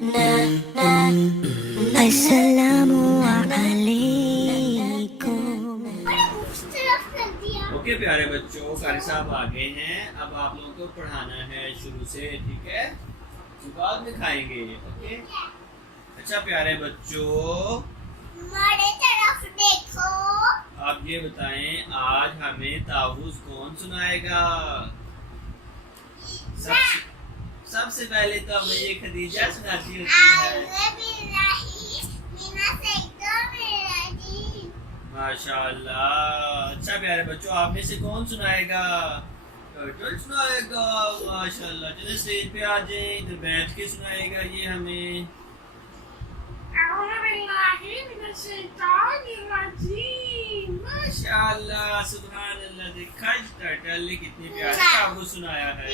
Okay प्यारे बच्चों, कारी साहब आ गए हैं। अब आप लोगों को पढ़ाना है शुरू से, ठीक है? बाद में खाएंगे, ओके? अच्छा प्यारे बच्चों, हमारे तरफ देखो। आप ये बताएं, आज हमें ताऊस कौन सुनाएगा? सबसे पहले तो हमें ये खदीजा सुनाती होती है। माशाल्लाह। अच्छा प्यारे बच्चों, आप में से कौन सुनाएगा? टर्टल सुनाएगा। माशाल्लाह, चलो स्टेज पे आ जाए, इधर बैठ के सुनाएगा ये हमें। माशाल्लाह, सुभान अल्लाह। देखा टर्टल ने कितने प्यारे आपको सुनाया है।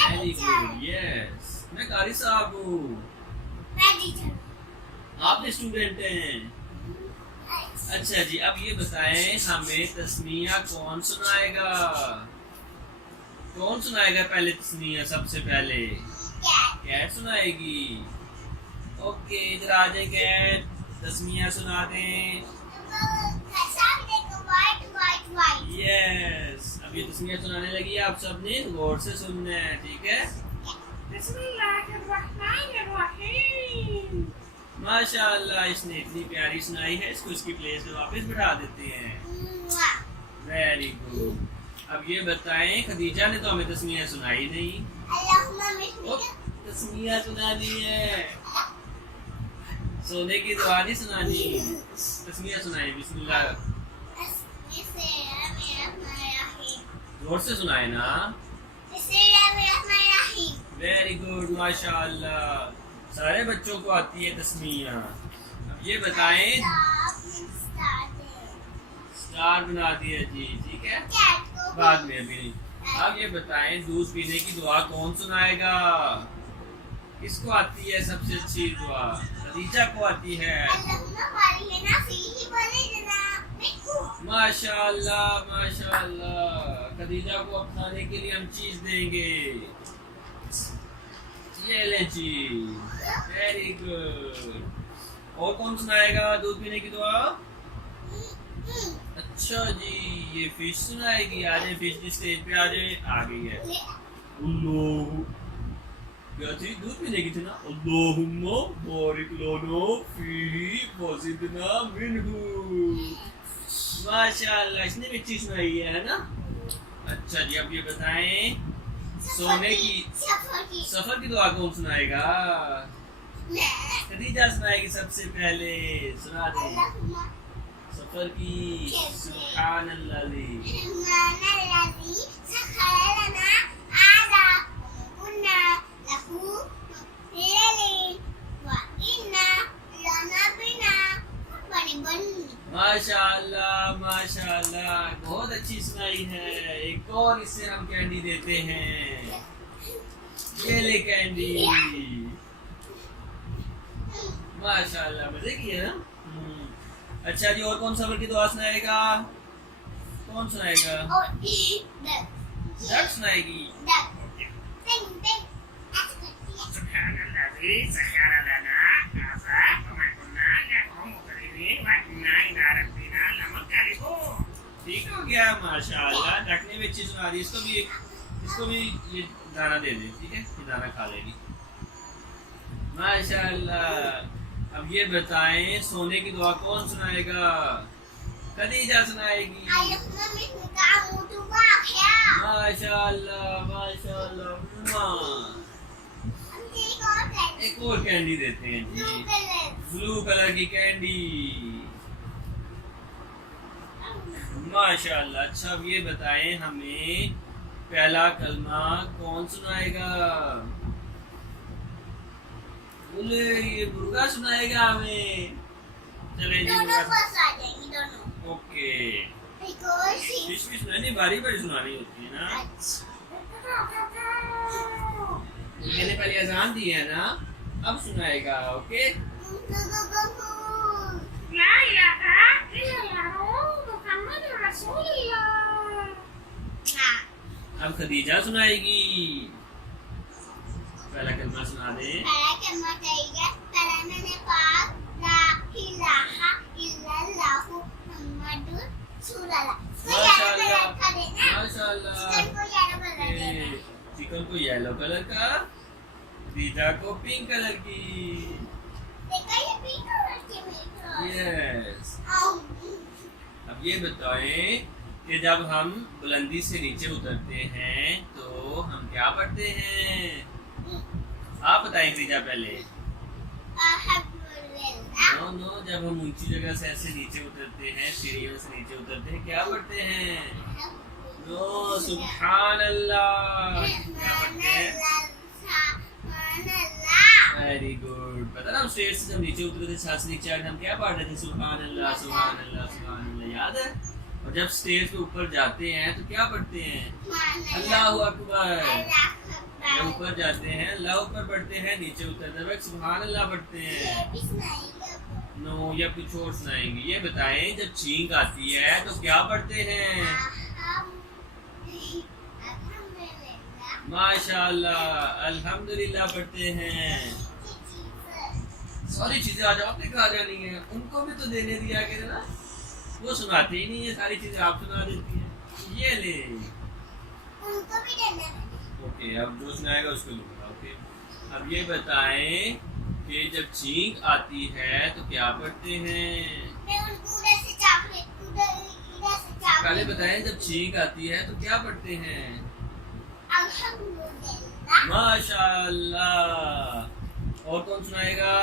Very good, yes. मैं कारी साहब हूँ, आपने स्टूडेंट हैं। अच्छा जी, अब ये बताएं, हमें तस्मीया कौन सुनाएगा? कौन सुनाएगा पहले तस्मीया? सबसे पहले कैट सुनाएगी। ओके, इधर आ जाए कैट, तस्मीया सुना दें। यस, अब ये तस्मीया सुनाने लगी, आप सबने गौर से सुनना है, ठीक है? माशाल्लाह, इसने इतनी प्यारी सुनाई है, इसको इसकी प्लेस पे वापस बिठा देते हैं। Very good. अब ये बताएं, खदीजा ने तो हमें तस्मीया सुनाई नहीं। तस्मीया सुनानी है, सोने की दुआ नहीं सुनानी। तस्मीया सुनाए। बिस्मिल्लाह, जोर से सुनाए ना। वेरी गुड, माशाल्लाह, सारे बच्चों को आती है तस्मीया। अब ये बताएं, स्टार बना दिया जी, ठीक है? बाद में, अभी नहीं। अब ये बताएं, दूध पीने की दुआ कौन सुनाएगा? किसको आती है सबसे अच्छी दुआ? खदीजा को आती है। माशाल्लाह माशाल्लाह, खदीजा को अपनाने के लिए हम चीज देंगे। ये ले जी, वेरी गुड। और कौन सुनाएगा दूध पीने की दुआ? अच्छा जी, ये फिश सुनाएगी। आ जाए फिश जी, स्टेज पे आ जाए। आ गई है। क्या थी? दूध पीने की थी ना। अल्लाहुम्मा बारिक लना फीही वज़िदना मिन्हु। माशाल्लाह, इसने भी चीज सुनाई है ना? अच्छा जी, अब ये बताएं, सोने की सफर की दुआ कौन सुनाएगा? खदीजा सुनाएगी सबसे पहले। सुना दे सफर की। सुभान अल्लाह। माशाल्लाह माशाल्लाह, बहुत अच्छी सुनाई है। एक और इससे हम कैंडी देते हैं। ये ले कैंडी। माशाल्लाह, मजे की है ना? अच्छा जी, और कौन सफर की दुआ सुनाएगा? कौन सुनाएगा? डक सुनाएगी। ठीक हो गया, माशाल्लाह। डक ने भी अच्छी सुना दी। इसको भी ये दाना दे दे, ठीक है? ये दाना खा लेगी। माशाल्लाह। अब ये बताएं, सोने की दुआ कौन सुनाएगा? खदीजा सुनाएगी। माशाल्लाह माशाल्लाह। एक और कैंडी देते हैं जी, ब्लू कलर की कैंडी। माशाल्लाह। अच्छा, अब ये बताएं, हमें पहला कलमा कौन सुनाएगा? बोले, ये मुर्गा सुनाएगा हमें। चले जी, दोनों। ओके, फिश नहीं, बारी बारी सुनानी होती है ना। मैंने पहले अजान दी है ना, अब सुनाएगा। ओके। अब खदीजा सुनाएगी। सुना दे। पहला कलमा कहेगा पहला मैंने पाक ला इलाहा इल्लल्लाहु मुहम्मदुर रसूलुल्लाह। माशाअल्लाह का देना माशाअल्लाह। चिकन को येलो कलर देना। चिकन को येलो कलर का, रीजा को पिंक कलर की। देखा ये पिंक कलर की मेरे यस। अब ये बताएं कि जब हम बुलंदी से नीचे उतरते हैं तो हम क्या पढ़ते हैं? आप बताएं रीजा पहले। नो नो, जब हम ऊंची जगह से ऐसे नीचे उतरते हैं, सीढ़ियों से नीचे उतरते हैं, क्या पढ़ते हैं? नो, सुभान अल्लाह। क्या पढ़ते हैं? Very good. पता ना हम स्टेज से जब नीचे उतरे थे, छत से नीचे आए हम क्या पढ़ रहे थे? सुभान अल्लाह सुभान अल्लाह सुभान अल्लाह, याद है? और जब स्टेज पे ऊपर जाते हैं तो क्या पढ़ते हैं? अल्लाहु अकबर। जब ऊपर जाते हैं अल्लाह ऊपर पढ़ते हैं, नीचे उतरते वक्त सुभान अल्लाह पढ़ते हैं। नो, या कुछ और सुनाएंगे। ये बताएं जब छींक आती है तो क्या पढ़ते हैं? माशाअल्लाह अल्हम्दुलिल्लाह पढ़ते हैं। सारी चीजें आज आपने कहा जानी है, उनको भी तो देने दिया करें ना, वो सुनाते ही नहीं है, सारी चीजें आप सुना देती हैं। ये ले उनको भी देना है। ओके, अब जो सुनाएगा उसको लूंगा। ओके, अब ये बताएं कि जब छींक आती है तो क्या पढ़ते हैं? मैं उनको उधर से चॉकलेट इधर से चॉकलेट। पहले बताएं जब छींक आती है तो क्या पढ़ते हैं? अल्हम्दुलिल्लाह। माशाअल्लाह। और कौन सुनाएगा?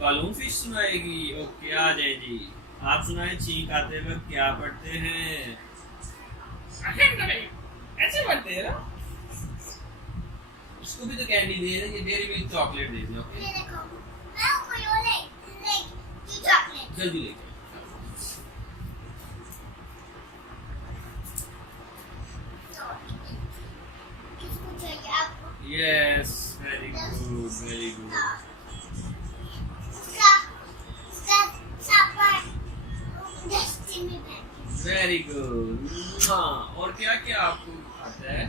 बालून फिश सुनाएगी। ओके, आ जाए जी। आप सुनाए छींक आते वक्त क्या पढ़ते हैं? ऐसे पढ़ते हैं ना। उसको भी तो कैंडी दे रहे हैं, डेयरी मिल्क चॉकलेट दे दे। ओके, ये देखो मैं कोई और ले चॉकलेट जल्दी लेके। किसको चाहिए आपको? Yes, very good very good. Very good. हाँ, और क्या क्या आपको आता है?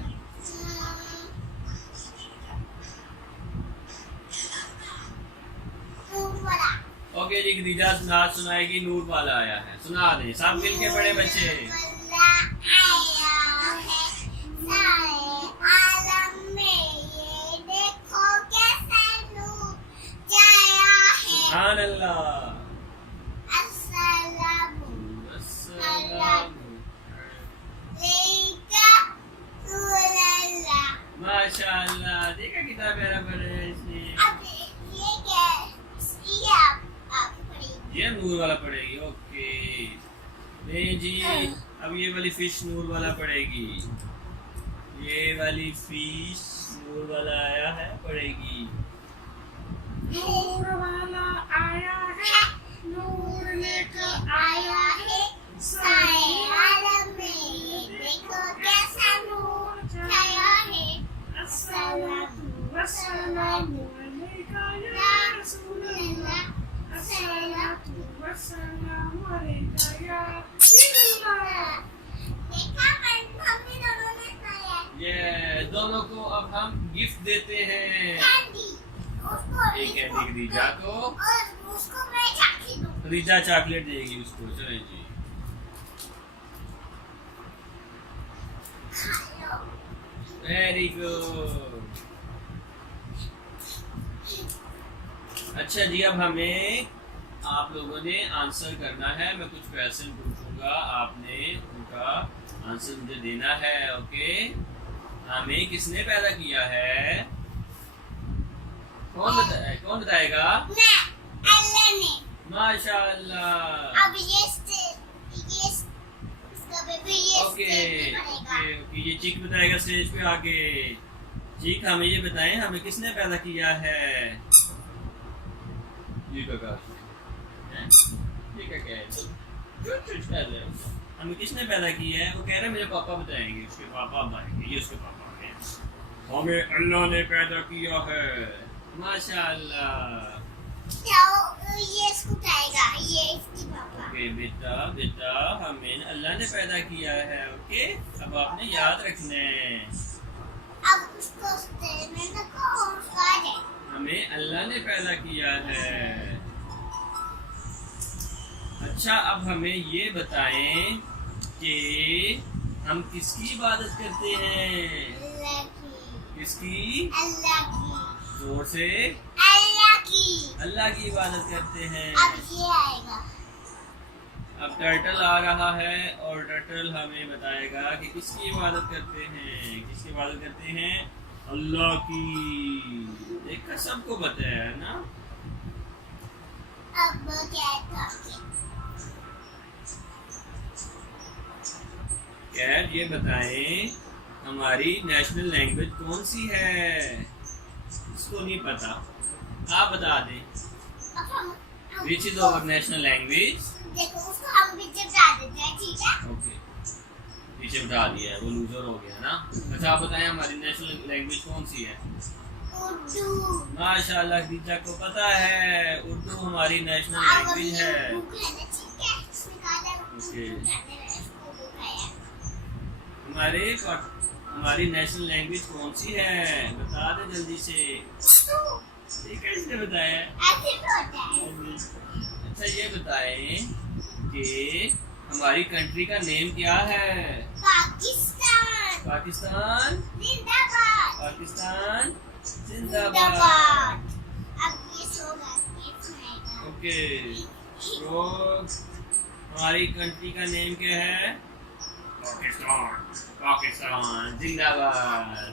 ओके जी, रीजा नाच सुनाएगी। नूर वाला आया है, सुना दे सब मिलके बड़े बच्चे। सुभान अल्लाह। माशाअल्लाह, देखा कितना प्यारा पढ़ा है इसने। ये नूर वाला पढ़ेगी। ओके, नहीं जी, अब ये वाली फिश नूर वाला पढ़ेगी। ये वाली फिश नूर वाला आया है, पढ़ेगी। नूर वाला आया है, नूर लेकर आया है, सारे आलम में देखो कैसा नूर छाया है। अस्सलातु वस्सलामु अलैका या रसूलल्लाह, अस्सलातु वस्सलामु अलैका या रसूलल्लाह। देखा मम्मी दोनों ने खाया। ये दोनों को अब हम गिफ्ट देते हैं। कैंडी एक कैंडी रीजा को, और उसको मैं चॉकलेट दूँ। रीजा चॉकलेट देगी उसको। चले जी, वेरी गुड। अच्छा जी, अब हमें आप लोगों ने आंसर करना है। मैं कुछ क्वेश्चन पूछूंगा, आपने उनका आंसर मुझे देना है। ओके, हमें किसने पैदा किया है? कौन बताएगा? मैं, अल्लाह ने। माशाअल्लाह। अब ये इसका बेबी ये ओके स्टेज पे ओके पड़ेगा। ओके, ये चीक बताएगा स्टेज पे आके। चीक, हमें ये बताएं हमें किसने पैदा किया है? ये क्या है? हमें किसने पैदा किया है? वो कह रहे हैं मेरे पापा बताएंगे। उसके पापा बताएंगे। ये उसके पापा हैं। हमें अल्लाह ने पैदा किया है। माशाअल्लाह। ये इसको उठाएगा, ये इसकी पापा। ओके बेटा, बेटा हमें अल्लाह ने पैदा किया है। ओके, अब आपने याद रखना है। अब उसको स्टेज में रखो और उसको आ जाए। हमें अल्लाह ने पैदा किया है। अच्छा, अब हमें ये बताएं कि हम किसकी इबादत करते हैं? अल्लाह की। किसकी? अल्लाह की। जोर से। अल्लाह की। अल्लाह की इबादत करते हैं। अब ये आएगा। अब टर्टल आ रहा है और टर्टल हमें बताएगा कि किसकी इबादत करते हैं। किसकी इबादत करते हैं? अल्लाह की। देखकर सबको पता है ना। अब क्या था? कैट, ये बताएं हमारी नेशनल लैंग्वेज कौन सी है? इसको नहीं पता, आप बता दें। अब हम which is our national language? देखो, उसको हम पीछे बिठा देते हैं, ठीक है? ओके, पीछे बिठा दिया है, वो लूजर हो गया ना। अच्छा, आप बताएं हमारी नेशनल लैंग्वेज कौन सी है? उर्दू। माशाल्लाह, दीजा को पता है, उर्दू हमारी नेशनल लैंग्वेज है। ओके, हमारी नेशनल लैंग्वेज कौन सी है? बता दे जल्दी से। ये कैसे बताया? अच्छा, ये बताएं कि हमारी कंट्री का नेम क्या है? पाकिस्तान। पाकिस्तान जिंदाबाद। पाकिस्तान जिंदाबाद। अब ये सोगा, ये सुनाएगा। ओके, तो हमारी कंट्री का नेम क्या है? पाकिस्तान। पाकिस्तान जिंदाबाद।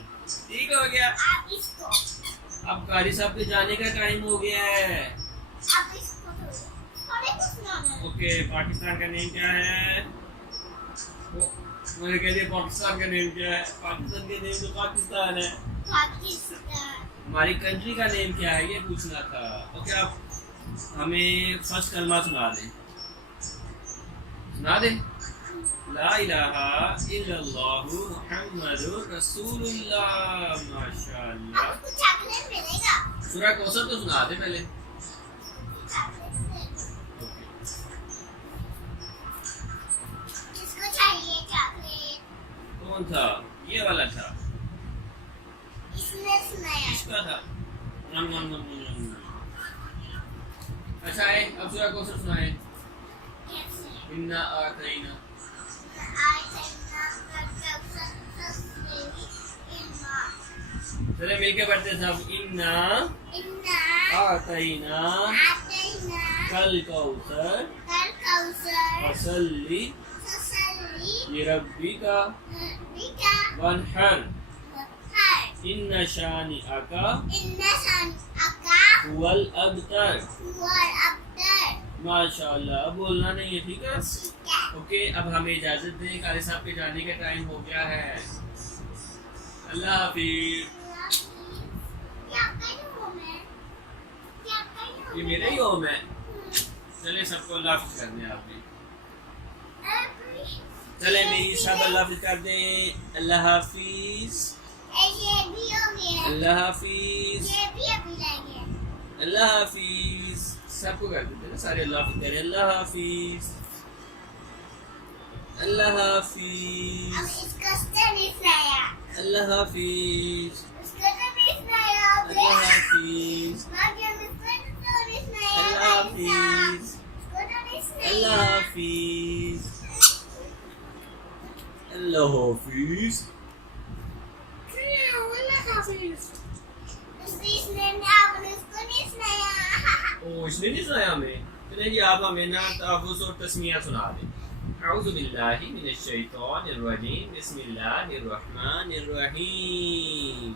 ठीक हो गया। आप इसको। अब कारी साहब के जाने का टाइम हो गया है। अब इसको थोड़े कुछ सुनाना है। ओके, पाकिस्तान का नेम क्या है? मैंने कह दिया पाकिस्तान का नेम क्या है? पाकिस्तान का नेम तो पाकिस्तान है। पाकिस्तान। हमारी कंट्री का नेम क्या है, ये पूछना था। ओके, आप हमें फर्स्ट कलमा सुना दें। सुना दें। ला इलाहा इल्लल्लाहु मुहम्मदुर रसूलुल्लाह। माशाअल्लाह। अब कुछ चॉकलेट मिलेगा। सूरह कौसर तो सुना दे पहले। किसको चाहिए चॉकलेट? कौन था? ये वाला था। इसने सुनाया। इसका था। नम नम नम नम नम। अच्छा है, अब सूरह कौसर सुनाए। कैसे? इन्ना आतैना। चले मिलके पढ़ते सब। इन्ना आतैना कल कौसर फसल्ली लिरब्बिका वन्हर इन्ना शानिअका हुवल अबतर। माशाअल्लाह। अब बोलना नहीं है, ठीक है? ओके, अब हमें इजाजत दें, कारी साहब के जाने का टाइम हो गया है। अल्लाह हाफिज। ये मेरा ही होम है। चले सबको अल्लाह हाफिज कर दें। आपने चले मेरी सब अल्लाह हाफिज कर दें। अल्लाह हाफिज। अल्लाह हाफिज। अल्लाह हाफिज। सबको कर देते ना, सारे अल्लाह हाफिज करें। अल्लाह हाफिज। अल्लाह हाफिज। अल्लाह हाफिज। अल्लाह हाफिज। अल्लाह हाफिज। अल्लाह हाफिज। अल्लाह हाफिज। ओ, इसने नहीं सुनाया हमें। चलिए जी, आप हमें ना तावुज़ और तस्मीया सुना दें। अऊज़ु बिल्लाहि मिनश शैतानिर रजीम। बिस्मिल्लाहिर रहमानिर रहीम।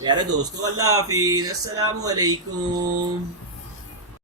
प्यारे दोस्तों, अल्लाह हाफिज। अस्सलामु अलैकुम।